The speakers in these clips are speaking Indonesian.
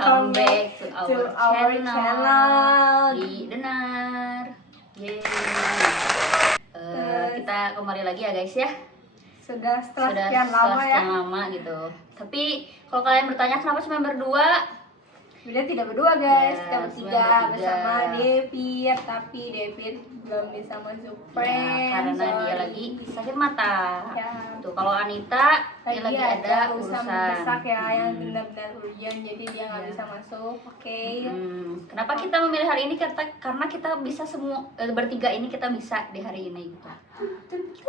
welcome back to our channel di Denar. Yeay. Kita kembali lagi ya guys ya. Sudah setelah sekian lama gitu. Tapi kalau kalian bertanya kenapa cuma berdua? Beda tidak berdua guys, Yes, kita bertiga bersama Devir, tapi Devir belum bisa masuk friend karena dia lagi sakit mata. Ya. Tuh kalau Anita dia lagi ada urusan urusan mendesak ya, yang benar-benar urgent, jadi dia nggak bisa masuk. Oke. Kenapa kita memilih hari ini? Karena kita bisa semua bertiga ini kita bisa di hari ini gitu.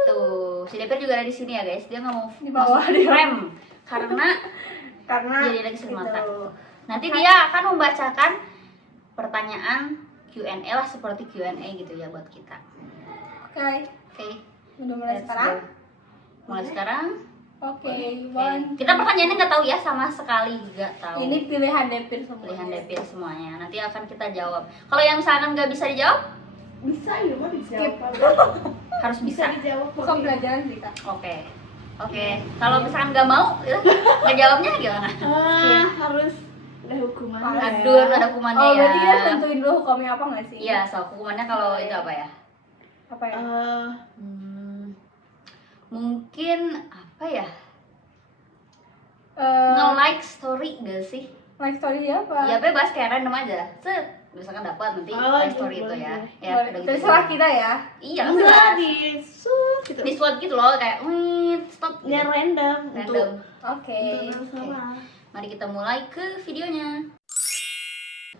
Tuh si Devir juga ada di sini ya guys, dia nggak mau Di bawah masuk dia. frame karena dia lagi sakit mata. Nanti dia akan membacakan pertanyaan Q&A lah, seperti Q&A gitu ya buat kita. Oke. Udah mulai Let's sekarang? go. Mulai sekarang. Oke. Kita pertanyaannya nggak tahu ya, sama sekali nggak tahu. Ini pilihan Devir semua. Pilihan Devir semuanya. Nanti akan kita jawab. Kalau yang misalkan nggak bisa dijawab, Bisa ya, mah dijawab. harus bisa. Dijawab. Bukan pelajaran sih kak. Oke. Kalau misalkan nggak mau, nggak jawabnya gimana? Harus ada hukuman. Aduh, ada hukumannya Oh, ya. berarti kita tentuin dulu hukumnya apa nggak sih? Iya, so hukumannya kalau itu apa ya? Apa ya? Mungkin apa ya? Nge-like story gak sih? Like story apa? Ya bebas, kayak random aja. Misalkan dapat nanti like story itu ya. Ya, udah gitu. Terserah kita ya. Iya, Enggak terserah. di shoot gitu. Di SWOT gitu loh, kayak stop gitu. Ya random. Random. Oke. Sama. Mari kita mulai ke videonya.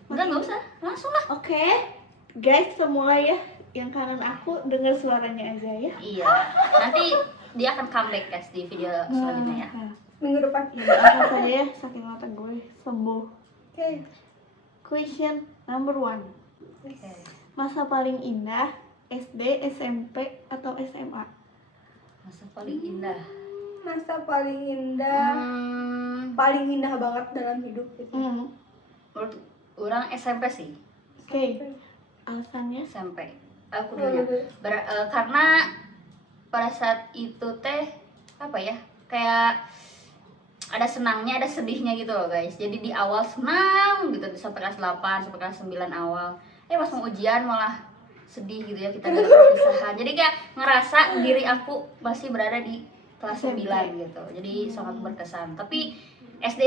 Enggak usah, langsung lah. Oke. Guys, semua ya. Yang kanan aku dengar suaranya aja ya. Iya. Nanti dia akan comeback guys di video selanjutnya ya. Minggu depan. Ya, angkat saja ya, saking mata gue sembuh. Oke. Question number 1. Masa paling indah SD, SMP, atau SMA? Masa paling indah. Masa paling indah. Paling indah banget dalam hidup gitu. Menurut orang SMP sih. Oke. Alasannya? SMP. Aku dulunya. Karena pada saat itu teh apa ya? Kayak ada senangnya, ada sedihnya gitu loh guys. Jadi di awal senang gitu sampai kelas 8, sampai kelas 9 awal. Pas mau ujian malah sedih gitu ya, kita ada perpisahan. Jadi kayak ngerasa diri aku masih berada di kelas 9 gitu. Jadi sangat berkesan. Tapi SD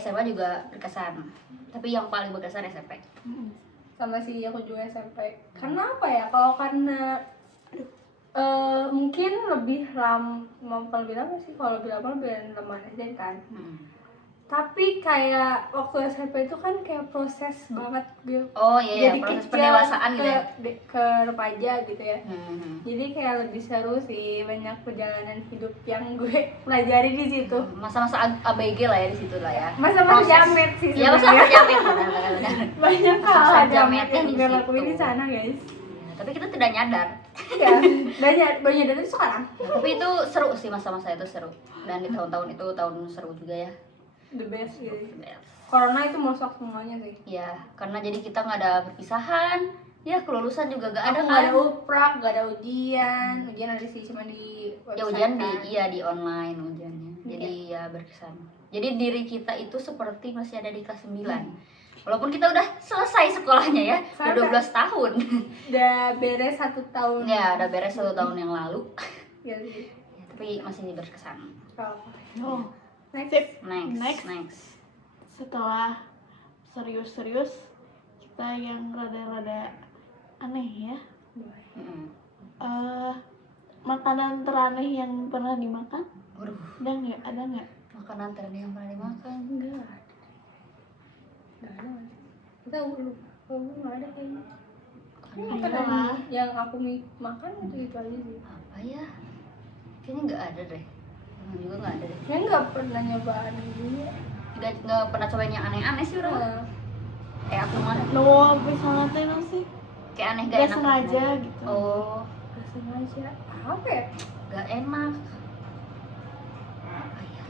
SMA juga berkesan. Tapi yang paling berkesan SMP. Sama sih aku juga SMP. Karena apa ya? Karena mungkin lebih lama sih, kalau lebih lama lebih lama aja kan. Tapi kayak waktu SMP itu kan kayak proses banget gitu. Oh iya, Jadi proses kecil pendewasaan gitu ya. ke remaja gitu ya. Jadi kayak lebih seru sih, banyak perjalanan hidup yang gue pelajari di situ. Masa-masa ABG lah ya di situ lah ya. Masa-masa Proses. jamet sih Iya, sebenarnya. masa-masa jamet benar. Banyak Masa-masa hal jamet jametnya yang di gue situ. lakuin di sana guys. Tapi kita tidak nyadar. Ya, banyak dari itu sekarang. Tapi itu seru sih, masa-masa itu seru. Dan di tahun-tahun itu tahun seru juga ya. The best gitu. Best. Corona itu merusak semuanya sih. Ya, karena jadi kita nggak ada perpisahan. Ya, kelulusan juga nggak ada Aku nggak kan. ada uprak, nggak ada ujian. Ujian ada sih cuma di website. Ya ujian kan. di online ujiannya. Jadi ya berkesan. Jadi diri kita itu seperti masih ada di kelas 9. Walaupun kita udah selesai sekolahnya ya, udah 12 tahun. Udah beres 1 tahun. Ya, udah beres 1 tahun yang lalu. Ya, sih. Ya, tapi masih berkesan. Oh. Next. Next. Setelah serius-serius, kita yang rada-rada aneh ya. Makanan teraneh yang pernah dimakan? Waduh, Ada nggak? makanan terakhir yang pernah dimakan? Enggak ada. Kita nggak ada kayaknya. Ayolah. Yang aku makan itu aja sih. Apa ya? Kayaknya nggak ada deh. Emang juga nggak ada deh. Saya nggak pernah nyobain juga. Nggak pernah cobain yang aneh-aneh sih udah. Nah, Kayak aku mah No, bisa teh sih. kayak aneh Gak enak. sengaja gitu. Oh, nggak sengaja. Apa ya? nggak enak. Apa ya?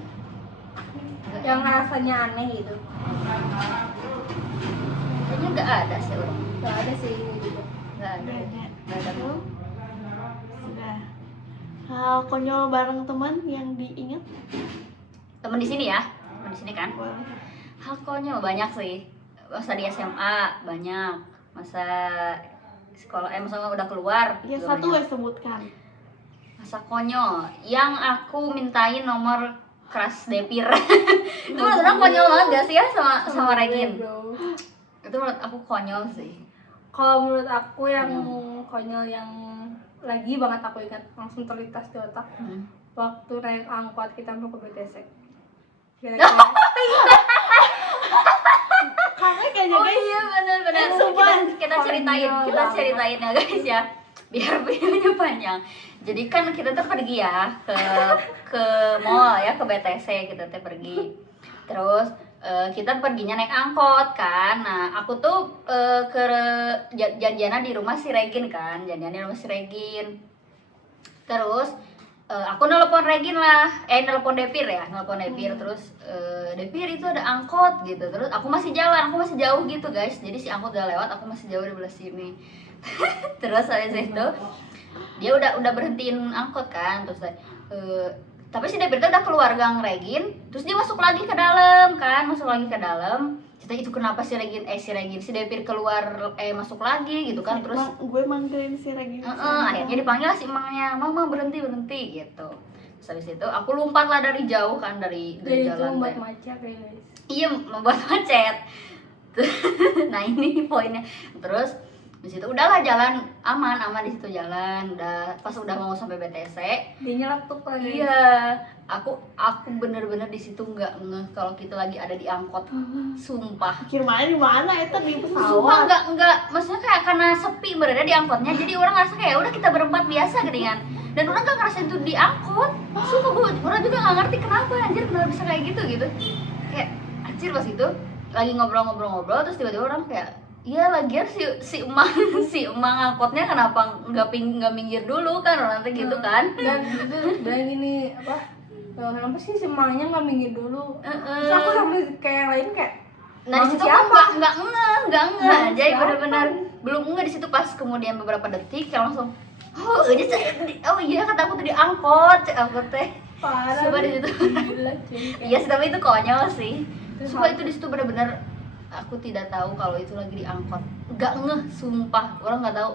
Nggak Yang enak. rasanya aneh gitu. Kayaknya nggak ada sih orang. Nggak ada sih gitu. Nggak ada. Nggak ada. Nggak ada. Sudah. Hal konyol bareng teman yang diingat? Temen di sini ya. Temen di sini kan. Hal konyol banyak sih. Masa di SMA banyak, masa sekolah masa udah keluar Ya juga satu banyak. sebutkan. Masa konyol yang aku mintain nomor keras Depir. Itu menurut orang konyol banget gak sih ya sama Regin? Bro. Itu menurut aku konyol sih. Kalau menurut aku yang konyol yang lagi banget aku ingat langsung terlintas di otak waktu naik angkot kita mau ke BTS. Kira-kira Karena kayaknya Oh guys, iya benar-benar. sumpah. Kita Konyol ceritain ya guys ya. Biar videonya panjang. Jadi kan kita tuh pergi ya ke mall ya, ke BTC kita tuh pergi. Terus kita perginya naik angkot kan. Nah, aku tuh ke janjian di rumah si Regin kan, janjian di rumah si Regin. Terus aku nelpon Regin lah, nelpon Depir ya, terus Depir itu ada angkot gitu. Terus aku masih jalan, aku masih jauh gitu guys. Jadi si angkot udah lewat, aku masih jauh di belah sini. Terus habis itu dia udah berhentiin angkot kan, terus tapi si Depir tuh udah keluar gang Regin, terus dia masuk lagi ke dalam kan, Kita itu kenapa si Depir keluar masuk lagi gitu kan, terus gue manggilin si Regina. akhirnya dipanggil si emangnya, mama berhenti gitu. Terus habis itu aku lompat lah dari jauh kan, dari itu jalan membuat teh. macet ya guys. Iya, membuat macet. Nah ini poinnya. Terus di situ udahlah jalan aman di situ jalan. Udah pas udah mau sampai BTC, Dia nyeletuk lagi. iya, aku bener-bener di situ nggak ngeh kalau kita lagi ada di angkot. Sumpah. Pikir mana di mana itu di Sumpah pesawat. nggak, maksudnya kayak karena sepi berada di angkotnya, jadi orang ngerasa kayak udah kita berempat biasa gitu kan. Dan orang nggak ngerasain itu di angkot. Sumpah orang juga nggak ngerti kenapa bisa kayak gitu. Kayak anjir pas itu lagi ngobrol terus tiba-tiba orang kayak iya lagian si emang angkotnya kenapa nggak minggir dulu kan orang tuh gitu kan. Dan itu bilang gini apa? Kenapa sih semangnya nggak minggir dulu? Terus aku sama kayak yang lain kayak Nah di situ aku nggak ngeh, jadi siapa? benar-benar belum ngeh di situ. Pas kemudian beberapa detik kayak langsung oh iya kata aku tuh di angkot teh. parah. Coba di situ. Gila cuy. Iya sih, tapi itu konyol sih. Sumpah itu di situ benar-benar aku tidak tahu kalau itu lagi di angkot. Nggak ngeh, sumpah. Orang nggak tahu.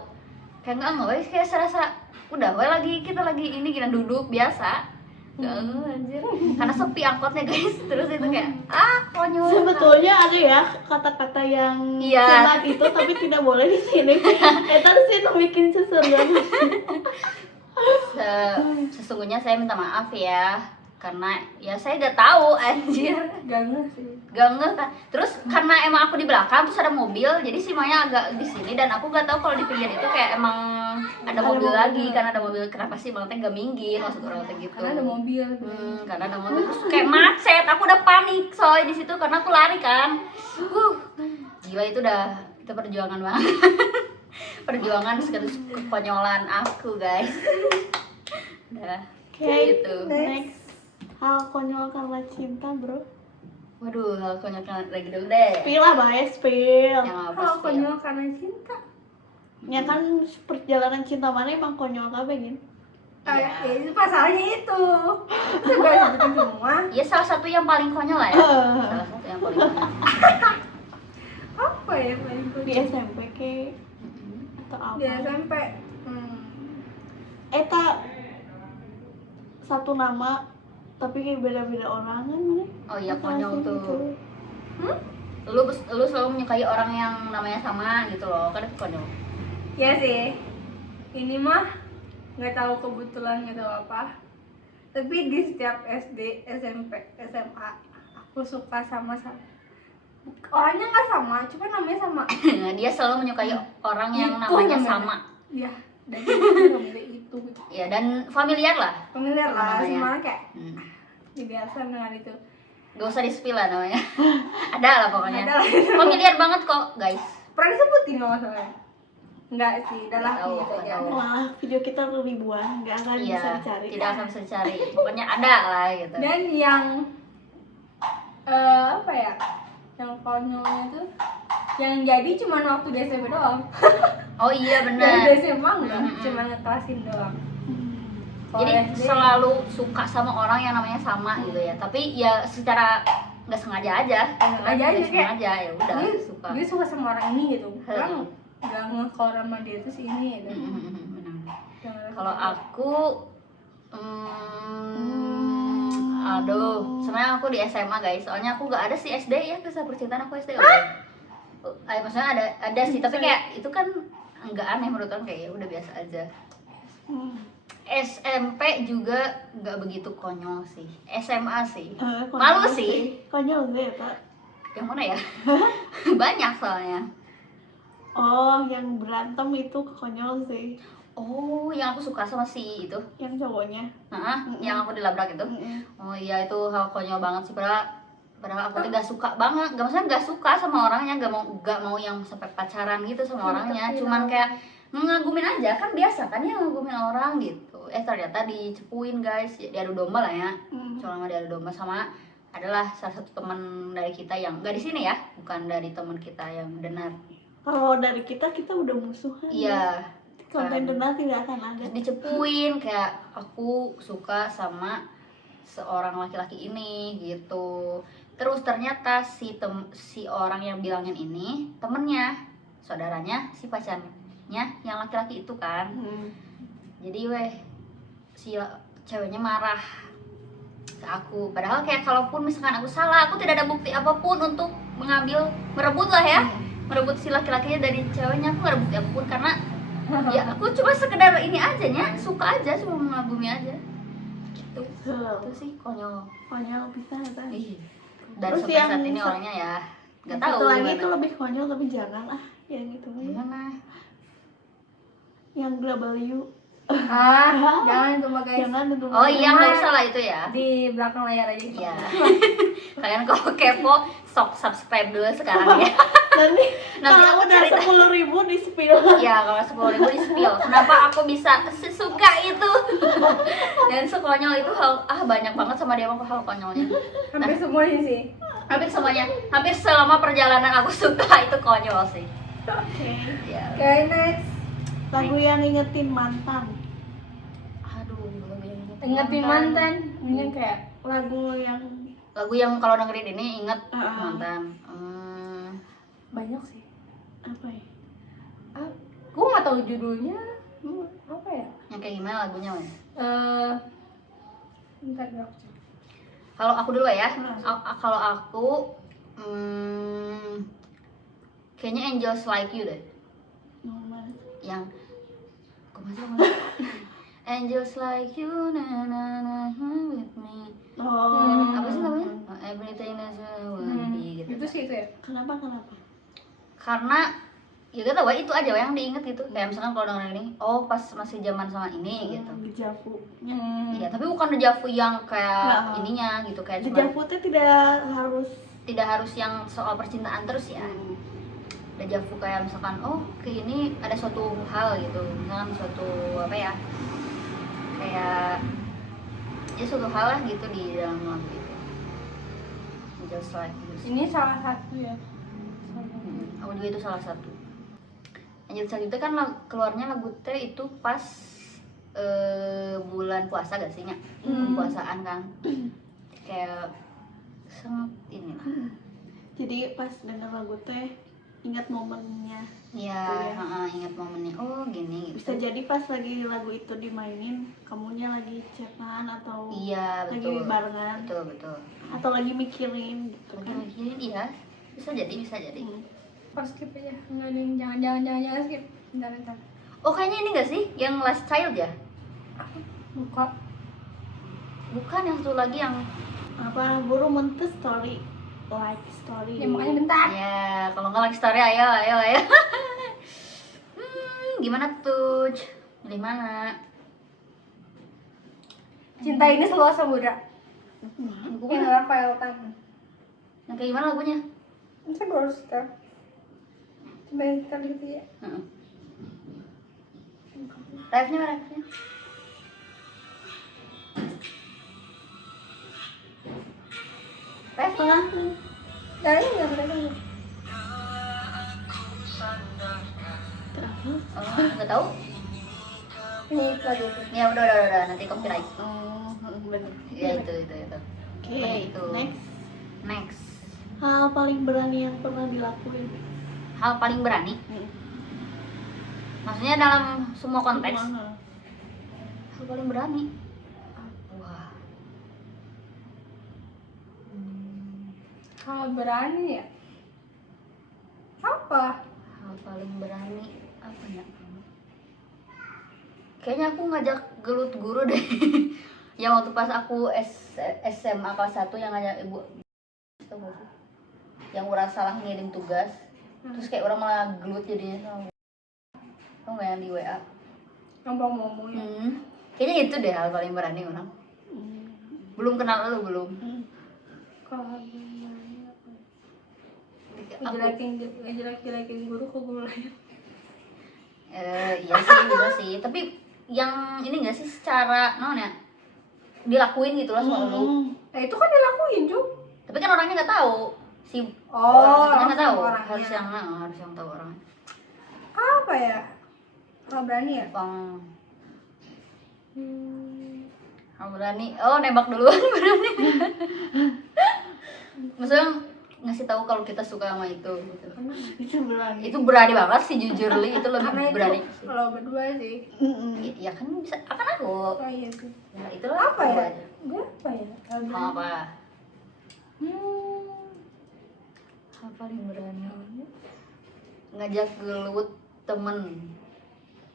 Kayak nggak ngeh, kayak serasa udah kita lagi ini kita duduk biasa. Nggak ngeh anjir. Karena sepi angkotnya guys. Terus itu kayak konyol. Sebetulnya ada ya kata-kata yang Iya. sunat itu tapi tidak boleh di sini. Tadi sih bikin susur banget. Sesungguhnya saya minta maaf ya, karena ya saya gak tahu anjir. Gak ngeh sih. Gak ngeh kan. Terus karena emang aku di belakang terus ada mobil, jadi si Maya agak di sini dan aku gak tahu kalau di pinggir itu kayak emang ada mobil lagi, karena ada mobil. Kenapa sih Bang teh gak minggir maksud orang teh gitu. Karena ada mobil. Karena ada mobil terus kayak macet. Aku udah panik soalnya di situ karena aku lari kan. Gila itu perjuangan banget. Perjuangan sekaligus kekonyolan aku guys. Udah Oke, gitu. next. Hal konyol karena cinta, bro. Waduh, hal konyol lagi dulu deh. Spill lah, Bay, spill. Yang apa Hal sih? konyol karena cinta. Ya kan perjalanan cinta mana emang konyol kabeh gin. Iya. Ya, itu pasalnya itu. Itu gue sebutin semua. Ya salah satu yang paling konyol lah ya. Salah satu yang paling konyol. Apa ya paling Di konyol? SMP ke atau apa? Di SMP. Eta satu nama tapi kayak beda-beda orang kan mana? Oh iya konyol tuh. Gitu. Lu selalu menyukai orang yang namanya sama gitu loh. Kan itu konyol. Ya sih. Ini mah nggak tahu kebetulan nggak tahu apa. Tapi di setiap SD, SMP, SMA aku suka sama orangnya nggak sama, cuma namanya sama. Dia selalu menyukai orang yang Itu namanya namanya. sama. Ya, dan itu namanya itu. Ya dan familiar lah. Familiar lah, Namanya. semua kayak Hmm. biasa dengan itu. Gak usah di-spill lah namanya. Ada lah pokoknya. Ada lah. Familiar banget kok guys. Pernah disebutin nggak masalahnya? Enggak sih, udah lah Nggak tahu, gitu nggak aja. tahu. Wah, video kita ribuan, nggak akan bisa Iya, dicari. tidak akan bisa dicari. Pokoknya ada lah gitu. Dan yang apa ya? Yang konyolnya tuh yang jadi cuma waktu di SMP doang. Oh iya Dari benar. di SMA enggak, Mm-mm. cuma ngekelasin doang. Kalau Jadi SD, selalu suka sama orang yang namanya sama gitu ya. Tapi ya secara nggak sengaja aja, sengaja aja, nggak sengaja ya udah suka. Dia suka sama orang ini gitu. Orang nggak ngeh kalau sama dia tuh si ini gitu. Benar. Jangan Kalau sampai. aku aduh, sebenarnya aku di SMA guys, soalnya aku nggak ada sih SD ya, kisah percintaan aku SD. Maksudnya ada sih, tapi kayak itu kan nggak aneh menurut orang, kayak ya udah biasa aja. SMP juga nggak begitu konyol sih, SMA sih. Malu sih. Konyol enggak ya Pak? Yang mana ya? Banyak soalnya. Oh, yang berantem itu konyol sih. Oh, yang aku suka sama si itu. Yang cowoknya. Yang aku dilabrak itu. Oh iya, itu hal konyol banget sih, padahal aku tuh gak suka banget, maksudnya gak suka sama orangnya, gak mau yang sampai pacaran gitu sama orangnya, cuman kayak ngagumin aja, kan biasa kan ya ngagumin orang gitu. Ternyata dicepuin guys, diadu domba lah ya. Cuma diadu domba sama adalah salah satu teman dari kita yang gak di sini ya, bukan dari teman kita yang benar. Kalau dari kita udah musuhan. Iya. Konten benar tidak akan ada. Terus dicepuin kayak aku suka sama seorang laki-laki ini gitu. Terus ternyata si orang yang bilangin ini temennya, saudaranya si pacarnya yang laki-laki itu kan. Jadi si ceweknya marah ke aku, padahal kayak kalaupun misalkan aku salah, aku tidak ada bukti apapun untuk merebut lah ya, merebut si laki-lakinya dari ceweknya. Aku gak ada bukti apapun karena ya aku cuma sekedar ini aja nya, suka aja, cuma mengagumi aja gitu. Itu sih konyol bisa kan. Dan Terus sampai saat ini orangnya ya nggak tahu satu lagi gimana. itu lebih konyol, tapi jangan lah yang itu Gimana? yang W. Jangan itu mah guys. Jangan itu. Oh iya, nggak usah lah itu ya. Di belakang layar aja. Iya. Kalian kalau kepo sok subscribe dulu sekarang ya. Nanti Nanti kalau aku udah cerita. 10.000 di spill. Iya, kalau 10.000 di spill. Kenapa aku bisa sesuka itu? Dan sekonyol itu banyak banget sama dia hal konyolnya. Hampir semuanya sih. Hampir semuanya, hampir selama perjalanan aku suka itu konyol sih. Oke. Ya. Oke, next. Lagu yang ingetin mantan. Aduh, Ingetin mantan. Ini kayak Lagu yang lagu yang kalau dengerin ini inget mantan. banyak sih. apa ya? Gue nggak tahu judulnya. Apa ya? Yang kayak gimana lagunya, Mas? Bentar gue cek. Kalau aku dulu ya. Hmm. Kalau aku kayaknya Angels Like You deh. Nomor. Yang Angels Like You, na na na with me. Apa sih namanya? Everything is will be gitu. Itu sih itu ya. Kenapa? Karena ya gak tau itu aja yang diinget gitu. Kayak misalkan kalau dengerin ini, oh pas masih zaman sama ini gitu. Dejavu. Iya, tapi bukan dejavu yang kayak Ya. ininya gitu, kayak cuma Dejavu itu tidak harus yang soal percintaan terus ya. Dejavu kayak misalkan kayak ini ada suatu hal gitu, misalkan suatu apa ya, kayak ya suatu hal lah gitu di dalam lagu itu. Just like this. Ini salah satu ya. Aku juga itu salah satu. Angel Like You itu kan keluarnya lagu teh itu pas bulan puasa gak sih, Nya? Puasaan kan. Kayak sangat ini lah. Jadi pas denger lagu teh ingat momennya. Iya, ingat momennya. Oh, gini gitu. Bisa jadi pas lagi lagu itu dimainin, kamunya lagi chatan atau Iya, lagi betul. barengan Betul. atau lagi mikirin gitu kan. Mungkin iya. Bisa jadi. Pas skip aja. Enggak ada yang jangan skip. Bentar. Oh, kayaknya ini gak sih yang Last Child ya? Buka. Bukan, yang satu lagi yang Apa buru mentes story, like story. Ya makanya bentar. ya, kalau nggak like story ayo. Gimana tuh? Milih mana? Cinta ini seluas samudra. Lagu Yang mana? Rafael Tan. Yang kayak gimana lagunya? Masa gue harus setel? Coba yang setel gitu ya. Refnya. Refnya. Dari nggak setel. Oh, nggak tahu. Ini lagi itu. Ya udah nanti copyright. Bener. Ya itu. Oke, Itu. next. Next. paling berani yang pernah dilakuin? Hal paling berani? Hmm. Maksudnya dalam semua konteks? Gimana? Hal paling berani? Wah. Hal berani ya? Apa? Hal paling berani apa ya? Kayaknya aku ngajak gelut guru deh. Yang waktu pas aku SMA kelas 1 yang ngajak ibu, tau gak sih? Yang orang salah ngirim tugas, terus kayak orang malah gelut jadinya. Tau gak yang di WA? Ngomong ngomong ya? Kayaknya itu deh hal paling berani orang. Belum kenal lu belum? Kalau hal berani apa ya? Aku, Ngejelek-jelekin guru ke guru lain. iya sih bisa sih. Tapi yang ini gak sih secara non ya dilakuin gitu lah sama lu. Nah itu kan dilakuin Cuk. Tapi kan orangnya nggak tahu si langsung orangnya nggak tahu. orangnya. Harus yang tahu orangnya. Apa ya? Hal berani ya? Bang, kamu berani? Oh nembak duluan berani. Maksudnya ngasih tahu kalau kita suka sama itu gitu. Itu berani. Itu berani banget sih jujur Li, itu lebih Karena itu berani. kalau berdua sih. Ya kan bisa akan aku. Oh iya sih. Ya itulah Apa aku ya? aja. Gue apa ya? Hal Mau berani. apa? Hmm. Hal paling berani ngajak gelut temennya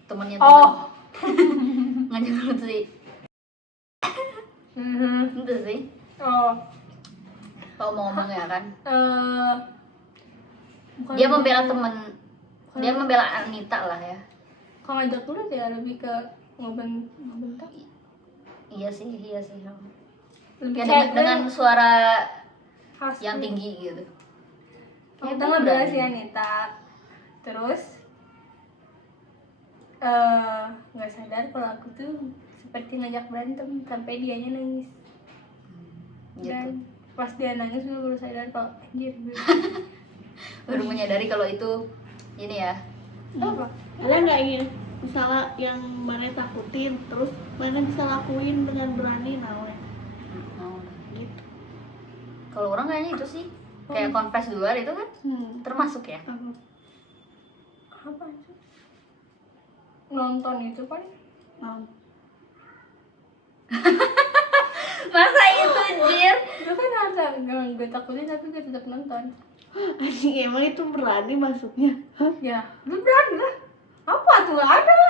temen. Oh. Ngajak gelut sih itu sih Oh. kalau mau ngomong ya kan Bukan dia membela gitu. temen, dia membela Anita lah ya. Kalau ngajak dulu ya lebih ke ngebentak. Iya sih Lebih ya, kayak dengan suara khas yang gitu. tinggi gitu. Kita ngebela si Anita. Terus nggak sadar kalau aku tuh seperti ngajak berantem sampai dianya nangis. Gitu. Dan pas dia nangis gue baru sadar kalau anjir gue. Baru menyadari kalau itu ini ya. Apa? Kalian nggak ingin misalnya yang mana takutin terus mana bisa lakuin dengan berani Oh. gitu. Kalau orang kayaknya itu sih kayak confess di luar itu kan termasuk ya. Apa itu? Nonton itu kan? Masa itu jir? Itu kan ada yang gue takutin tapi gue tetap nonton. Anjing emang itu berani maksudnya. Ya, gue berani lah. Apa tuh nggak ada?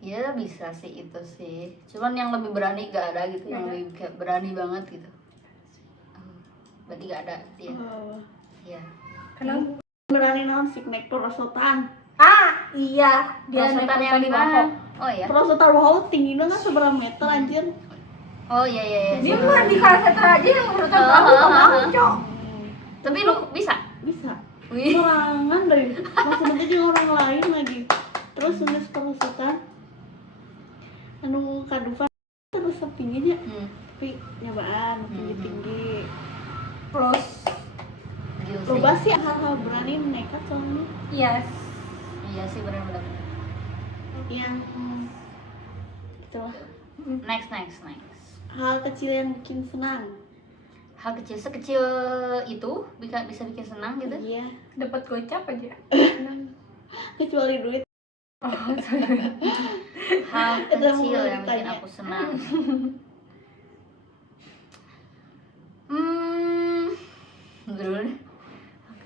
Ya bisa sih itu sih. Cuman yang lebih berani gak ada gitu, yang lebih kayak berani banget gitu. Berarti gak ada dia. Iya. Kenapa? Berani naon sih naik perosotan. Ah, iya. Dia Perosotan naik yang di perosotan mana? Baho. Oh iya. Perosotan wow tingginya kan seberapa meter anjir. Oh iya. Dia mah di kalsetra aja yang perosotan Oh, Baho oh, nggak mau, oh. Cok. Tapi lu bisa? Bisa. Wih. Sorangan dari maksudnya juga orang lain lagi. Terus nulis perosotan anu kaduvan terus sepingginya tapi nyobaan tinggi-tinggi. Plus, Gila sih. Coba sih hal-hal berani nekat soalnya yes. Iya sih benar-benar. yang itulah Next. hal kecil yang bikin senang. Hal kecil sekecil itu bisa bikin senang gitu. Iya, Dapat gocap aja. kecuali duit. Hal Itu yang kecil perlu yang bikin ditanya. aku senang. Dulu deh.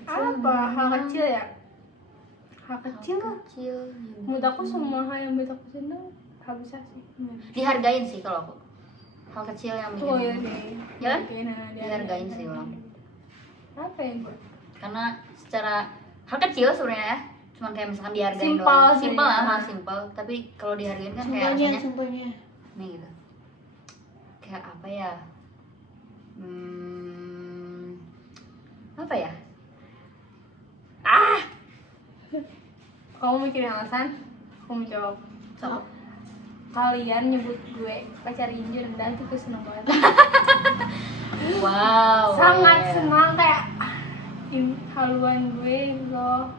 Apa? Hal kecil ya? Hal kecil lah. Kecil. Menurut aku semua hal yang buat aku senang hal besar sih. Dihargain sih kalau aku. Hal kecil yang bikin. Oh ya deh. Ya kan? Dihargain Dihargain sih orang. Apa ya gue? Karena secara hal kecil sebenarnya ya. Cuman kayak misalkan dihargain Simpel doang. sih, Simpel lah, ya. hal simpel. Tapi kalau dihargain kan kayak Contohnya, rasanya contohnya. nih gitu. Kayak apa ya? Apa ya? Kamu mikirin alasan? Aku menjawab. Sok. Kalian nyebut gue pacar Injil dan itu gue seneng banget. Wow. Sangat iya. senang kayak haluan gue loh.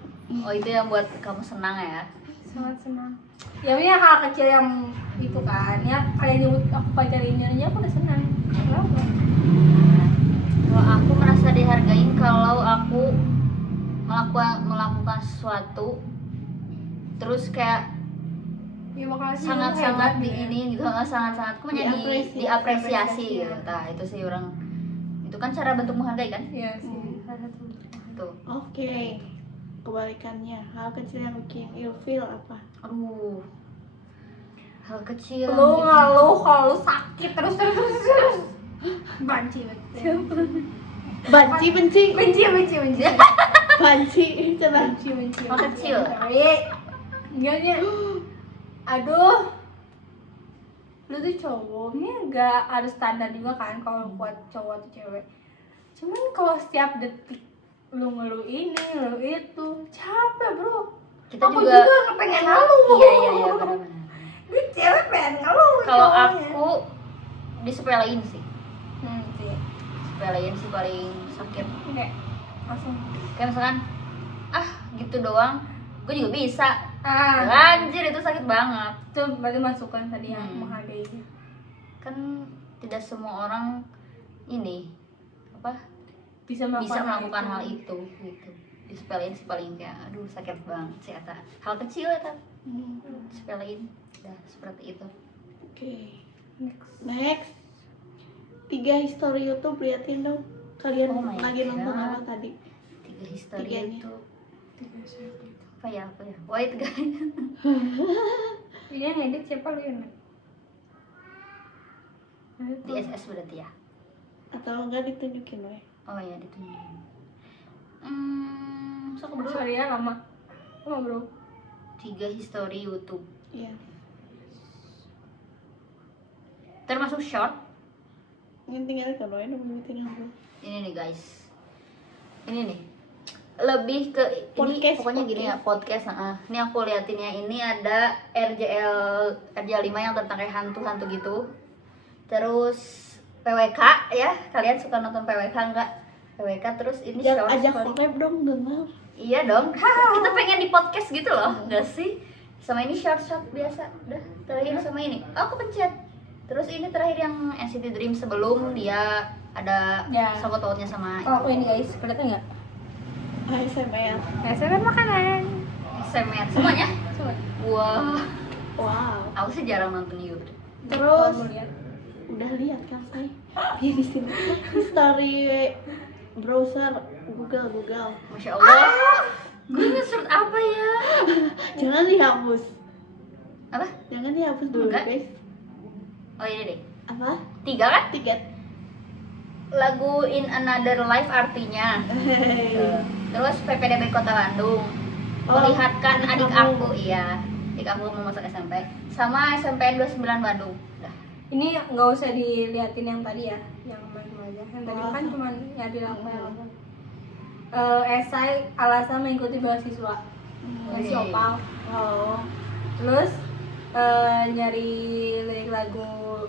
Oh itu yang buat kamu senang ya? Sangat senang. Ya punya hal kecil yang itu kan ya kalian nyebut aku pacar Injil aja aku udah senang. Kenapa? Kalau aku merasa sesuatu terus kayak Ya makasih. sangat-sangat di ini gitu, sangat-sangat pokoknya Diapresiasi. diapresiasi Diapresiasi, gitu. Nah, itu sih orang itu kan cara bentuk menghargai kan? Iya sih. Salah satu. Tuh. Oke. Kebalikannya, hal kecil yang bikin ilfeel apa? Aduh. Hal kecil. Lu gitu. ngeluh kalau lu sakit terus. Banci banget. Banci, benci. Benci. Banci, cenah. Benci. Hal kecil. Enggaknya. Aduh. Lu tuh cowoknya nggak harus standar juga kan kalau buat cowok atau cewek. Cuman kalau setiap detik lu ngeluh ini, ngeluh itu, capek bro. Kita Aku juga nggak pengen ngeluh. Iya benar-benar. Gue cewek pengen ngeluh. Kalau cowoknya. aku disepelein sih. sih. Sepelein sih paling sakit. Kayak langsung. Kayak misalkan gitu doang. Gue juga bisa. Anjir itu sakit banget. Itu berarti masukan tadi yang Hmm. menghargai. Kan tidak semua orang ini Bisa bisa melakukan hal itu gitu. Disepelein sih paling kayak aduh sakit banget sih eta. Hal kecil eta. Disepelein. Udah seperti itu. Oke. Next. Next. 3 history YouTube liatin dong. Kalian Oh my lagi nonton God. apa tadi? 3 history Tiganya. itu apa ya? White guy. Ini yang edit siapa lu ya? DSS berarti ya. Atau enggak ditunjukin weh? Oh ya ditunjukin. Sok bro. Sorry ya lama bro. 3 history YouTube. Iya. Termasuk short. Ini tinggal kalau ini mungkin aku. Ini nih guys. Ini nih. Lebih ke ini Podcast, pokoknya gini ya podcast. Ini aku liatinnya ini ada RJ5 yang tentang kayak hantu-hantu gitu. Terus PWK ya. Kalian suka nonton PWK enggak? PWK terus ini short. Ajak story. collab dong dengar. Iya dong. Kita pengen di podcast gitu loh, enggak sih? Sama ini short biasa. Udah, terakhir sama ini. Oh, aku pencet. Terus ini terakhir yang NCT Dream sebelum dia ada Ya. sangkut pautnya sama Oh aku ini guys, kelihatan nggak? ASMR. Saya kan makanan. SMR semuanya. Coba. Wah, Wow. aku sih jarang nonton YouTube. Terus Mau lihat. udah lihat kan saya? Iya di sini. History browser Google. Masya Allah. Gue nge-search apa ya? Jangan dihapus. Apa? Jangan dihapus dulu Enggak. guys. Oh ini deh. Apa? 3 kan? Tiket. Lagu In Another Life artinya. Terus PPDB Kota Bandung. Melihatkan adik aku, iya. Adik aku mau masuk SMP. Sama SMPN 29 Bandung. Udah. Ini nggak usah diliatin yang tadi ya, yang main aja. Yang tadi Oh. kan cuma ya dilakukan. Esai alasan mengikuti beasiswa. Ngasih Wih. opal. Oh. Terus nyari lirik lagu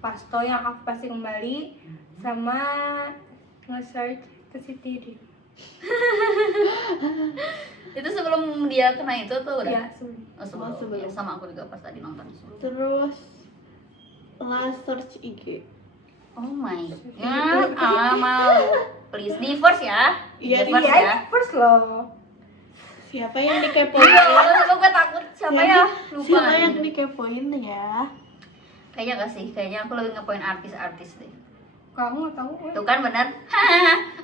Pasto yang aku pasti kembali sama nge-search ke City. Itu sebelum dia kena itu tuh udah. Ya, sebelum. Oh, sebelum. Oh, sebelum. Ya, sama aku juga pas tadi nonton. Terus last search IG. Oh my god, malu. Please di first ya. Iya, Di first Iya, ya. first loh. Siapa yang dikepoin? Iya, gue takut siapa ya? Lupa. Siapa yang dikepoin ya? Kayaknya gak sih, kayaknya aku lebih ngepoin artis-artis deh. Kamu nggak tahu? Tuh kan bener.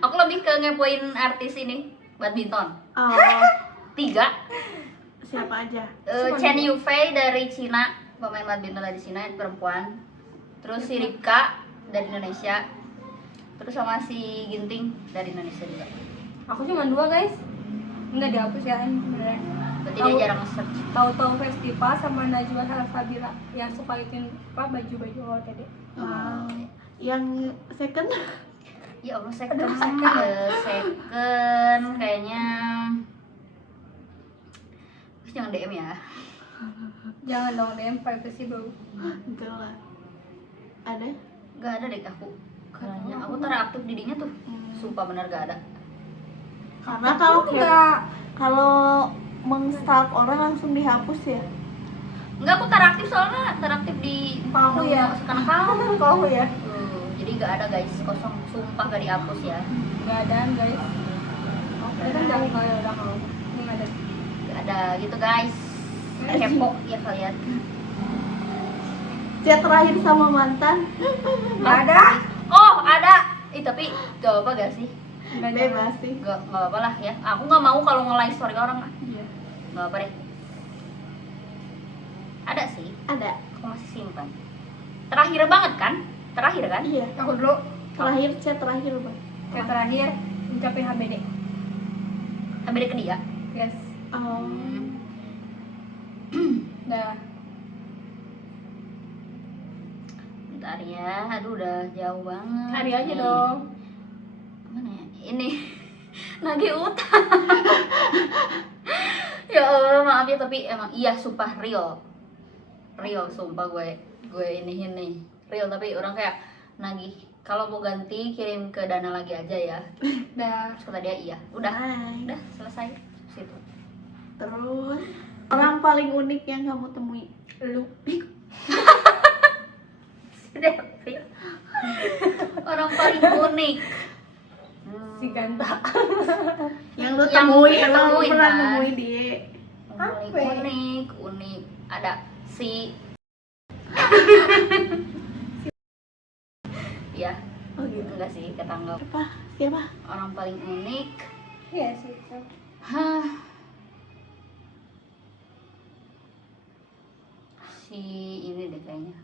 Aku lebih ke ngepoin artis ini, badminton. Oh, 3. siapa aja? Chen Yufei dari Cina, pemain badminton dari Cina, perempuan. Terus si Rika dari Indonesia. Terus sama si Ginting dari Indonesia juga. Aku cuma 2 guys. Enggak dihapus ya ini beneran. Berarti Tahu. dia jarang nge-search. Tahu-tahu festival sama Najwa Sabira yang suka ikutin baju-baju OOTD. Wow. Yang second? Ya Allah, second. Aduh, second. Second kayaknya. Terus jangan DM ya. Jangan dong DM privacy bro. Enggak lah. Ada? Gak ada deh aku. Kayaknya aku teraktif didinya tuh. Sumpah bener gak ada. Karena kalau enggak. kalau mengstalk orang langsung dihapus ya. Enggak, aku teraktif soalnya teraktif di Kamu ya. sekarang kamu. Kamu ya. Jadi gak ada guys, kosong. Sumpah gak dihapus ya. Enggak ada guys. Oke, kan udah kamu. ada gitu guys. Kepo ya kalian. Chat terakhir sama mantan. Nggak ada. Oh ada. Tapi gak apa-apa gak sih? Nggak ada. Bebas sih. Gak apa-apa lah ya. Aku gak mau kalau nge-like story orang. Iya. Gak apa deh. Ada sih. Ada. Aku masih simpan. Terakhir banget kan? Terakhir kan? Iya. Aku dulu. Terakhir chat terakhir bang. Yang terakhir mencapai HBD. Sampai ke dia. Yes. Oh. Dah. Bentar ya. Aduh udah jauh banget. Cari aja Nih. dong. Mana ya? Ini nagih utang. Ya Allah maaf ya tapi emang iya sumpah real sumpah gue ini real tapi orang kayak nagih kalau mau ganti kirim ke Dana lagi aja ya. Dah. Terus kata dia iya udah Hai. selesai situ. Terus orang paling unik yang kamu temui. Lu. Orang paling unik. Si Ganta. Yang lu Yang temui kita emang lu temuin, pernah kan? nemuin dia. Paling Apa? unik ada si ya Oh gitu. enggak sih ketangga. Apa? Siapa? Orang paling unik Iya sih. hah si ini deh kayaknya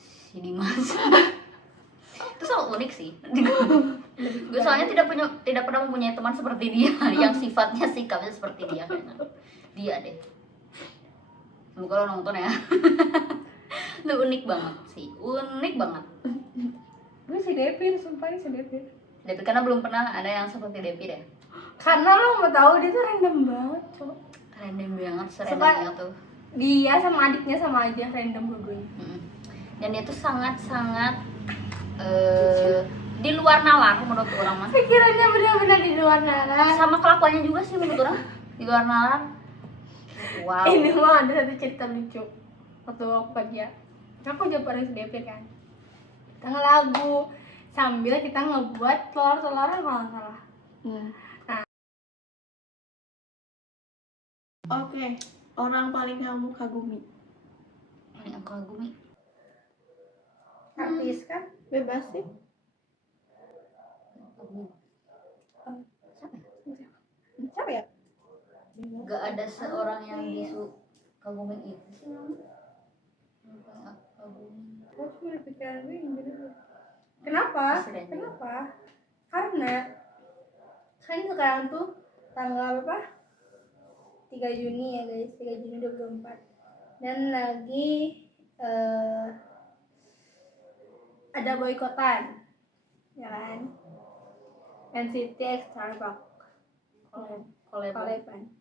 si Dimas. Itu selalu unik sih. Gue soalnya tidak pernah mempunyai teman seperti dia yang sifatnya sikapnya seperti dia kayaknya. Dia deh. Semoga lo nonton ya. Lu unik banget sih, unik banget. Gue si Devin, sumpah ini si Devin. Depi karena belum pernah ada yang seperti Depi deh. Karena lo mau tahu dia tuh random banget, cowok. Random banget, Suka- serandom tuh. Dia sama adiknya sama aja random dua-duanya. Dan dia tuh sangat-sangat di luar nalar menurut orang mas. Pikirannya benar-benar di luar nalar. Sama kelakuannya juga sih menurut orang di luar nalar. Wow. Ini mah ada satu cerita lucu. Waktu aku kerja, aku jawab bareng si Devin kan. Kita ngelagu sambil kita ngebuat telur-teloran kalau nggak salah. Oke. Orang paling kamu kagumi. Ini aku kagumi. Artis kan? Bebas sih. Siapa ya? Gak ada seorang yang kagumi itu sih namanya. Yang paling aku kagumi. Aku cuma pikiran gue yang bener. Kenapa? Seren. Kenapa? Karena kan sekarang tuh tanggal apa? 3 Juni ya guys, 3 Juni 2024. Dan lagi ada boikotan, ya kan? NCT X Starbucks koleban.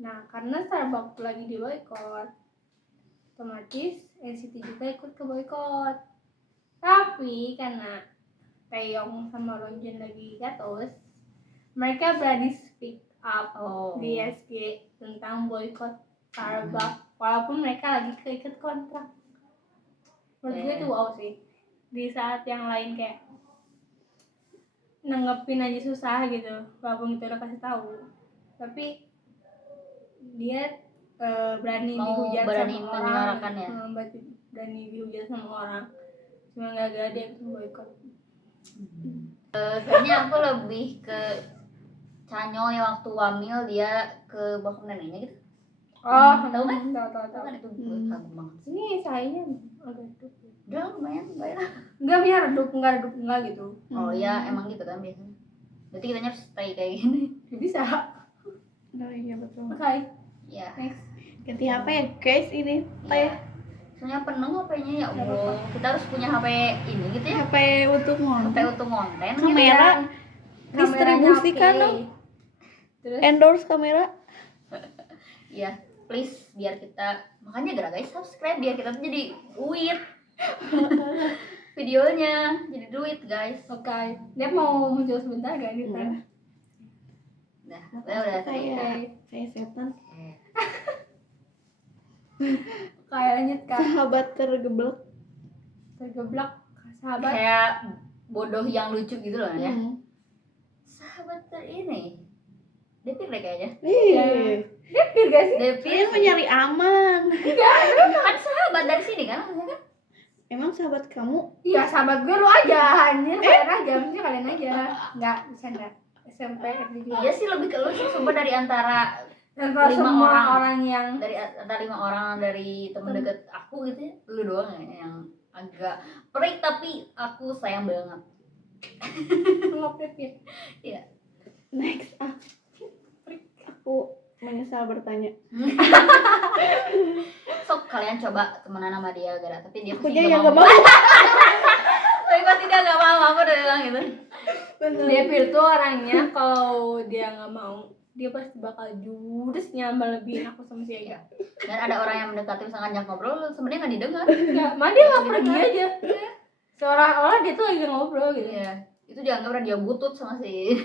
Nah, karena Starbucks lagi di boikot, otomatis NCT juga ikut ke boikot. Tapi karena Taeyong sama Lonjun lagi gatos, mereka berani speak up di SG tentang boikot Starbucks, walaupun mereka lagi keikat kontrak. Menurut gue itu wow sih. Di saat yang lain kayak nanggepin aja susah gitu, walaupun kita udah kasih tahu, tapi dia berani Mau dihujat berani sama orang, menyuarakan ya? berani dihujat sama orang, cuma gara-gara dia itu boikot. Kayaknya aku lebih ke Chanyeol yang waktu wamil dia ke bakam neneknya gitu. Oh, tahu kan? Tahu. Itu kan itu gue kagum banget. Ini sayanya agak redup. Udah lumayan bayar. Enggak punya redup enggak gitu. Oh iya emang gitu kan biasanya. Berarti kita harus stay kayak gini. Gak bisa. Oh iya betul. Oke, Ya. next. Ganti HP ya guys ini. Ya. Soalnya penuh HP-nya ya Allah. Kita harus punya HP ini gitu ya. HP untuk HP ngonten. untuk konten. Kamera. Kameranya Distribusikan oke. dong. Terus Endorse kamera. Ya, please biar kita makanya gara guys subscribe biar kita tuh jadi duit. Videonya jadi duit guys. oke. Dia mau muncul sebentar gak nih? Iya. Nah, udah Kayak setan. Kayak lanjut Kak. Sahabat tergeblek. Tergeblak sahabat. Kayak bodoh yang lucu gitu loh ya. Hmm. Sahabat ini Depir deh kayaknya. Depir gak sih? Depir Kalian mencari aman. kan sahabat dari sini kan maksudnya. Emang sahabat kamu? Iya sahabat gue lu aja, hanya kalian aja, maksudnya kalian aja. Enggak, bercanda. SMP, SD juga. Iya sih lebih ke lu sih coba dari antara Dan kalau 5 semua orang. orang yang dari antara 5 orang dari temen deket aku gitu ya, lu doang yang agak perik tapi aku sayang banget. ngelopet ya. Iya. Next, aku menyesal bertanya. Sok kalian coba temenan sama dia gara tapi dia Aku pasti aja yang nggak gak mau. tapi pasti dia nggak mau, aku udah bilang gitu. Depir tuh orangnya kalau dia nggak mau, dia pasti bakal judes melebihin aku sama si Ega. Dan ada orang yang mendekati misalkan ngajak ngobrol sebenarnya nggak didengar. Enggak, mah dia nggak pergi aja. Seolah-olah dia tuh lagi ngobrol gitu. Iya, itu dianggap dia butut sama si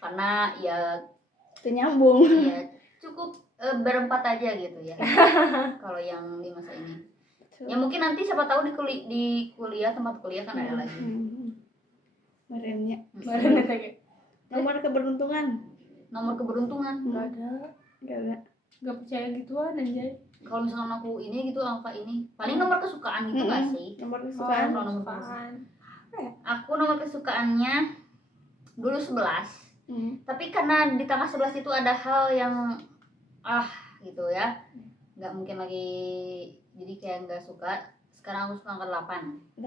karena ya Itu nyambung. ya cukup berempat aja gitu ya. Kalau yang di masa ini ya mungkin nanti siapa tahu di kuliah tempat kuliah kan ada lagi. Merenya. Baru kayak Nomor keberuntungan. Nomor keberuntungan. nggak ada, Gak ada. nggak percaya gituan anjay. Kalau misalkan aku ini gitu angka ini paling nomor kesukaan gitu nggak sih? Nomor Kan? kesukaan. Kalau nomor Kesukaan. Aku nomor kesukaannya dulu 11. Tapi karena di tanggal 11 itu ada hal yang gitu ya. Nggak mungkin lagi jadi kayak nggak suka. Sekarang aku suka angka 8. 8.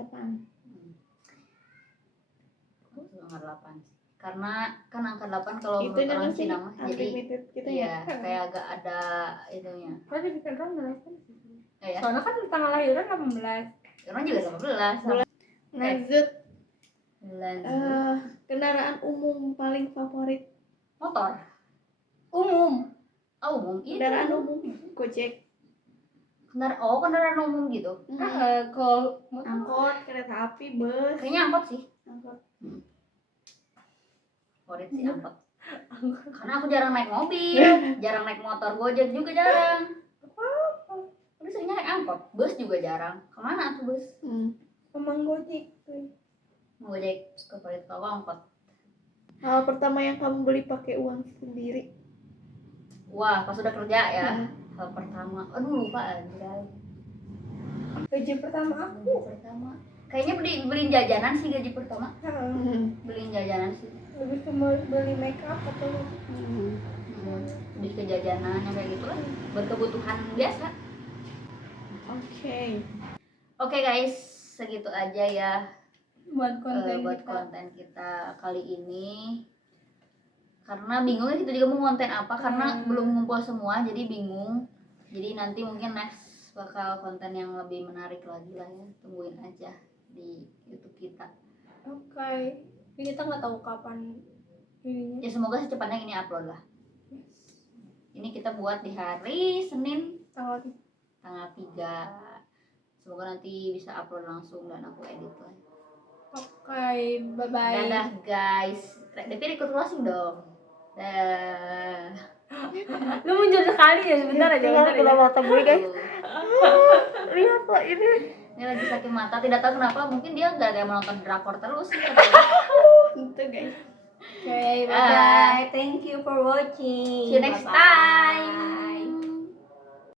Aku suka angka 8. Karena kan angka 8 kalau Itu menurut nama orang sih Cina mah jadi unlimited gitu iya ya. kayak agak ada itunya. Kalau di Instagram berapa? Ya. Soalnya kan tanggal lahiran 18. Orang juga 18. Lanjut. Lanjut. Kendaraan umum paling favorit. Motor. Umum. Oh, umum. Iya. Kendaraan umum. Gojek. Kendaraan umum gitu. Kalau Angkot, kereta api, bus. Kayaknya angkot sih. Angkot. Favorit sih angkot. Karena aku jarang naik mobil, jarang naik motor, Gojek juga jarang. Tapi seringnya naik angkot, bus juga jarang. Kemana tuh bus? emang Gojek. Gojek favorit aku angkot. Hal pertama yang kamu beli pakai uang sendiri. Wah, pas udah kerja ya. Hal pertama, aduh lupa aja. Gaji pertama aku. Pertama, kayaknya beliin jajanan sih gaji pertama. Beliin jajanan sih. Lebih ke beli make up atau Lebih ke jajanan yang kayak gitu lah. Buat kebutuhan biasa. Oke guys, segitu aja ya buat konten buat kita. konten kita kali ini. Karena bingung ya kita juga mau konten apa karena belum ngumpul semua jadi bingung. Jadi nanti mungkin next bakal konten yang lebih menarik lagi lah ya. Tungguin aja di YouTube kita. Oke. Tapi kita nggak tahu kapan ininya. Ya semoga secepatnya ini upload lah. Ini kita buat di hari Senin Tanggal tanggal 3. Semoga nanti bisa upload langsung dan aku edit lah. Oke, bye-bye. Dadah guys. Tapi ikut closing dong. Dah. Lu muncul sekali ya, sebentar aja. mata gue guys. Lihat lah ini. Ini lagi sakit mata, tidak tahu kenapa. Mungkin dia gak ada menonton drakor terus. Itu guys. Oke, bye-bye. Thank you for watching. See you next time. Bye-bye.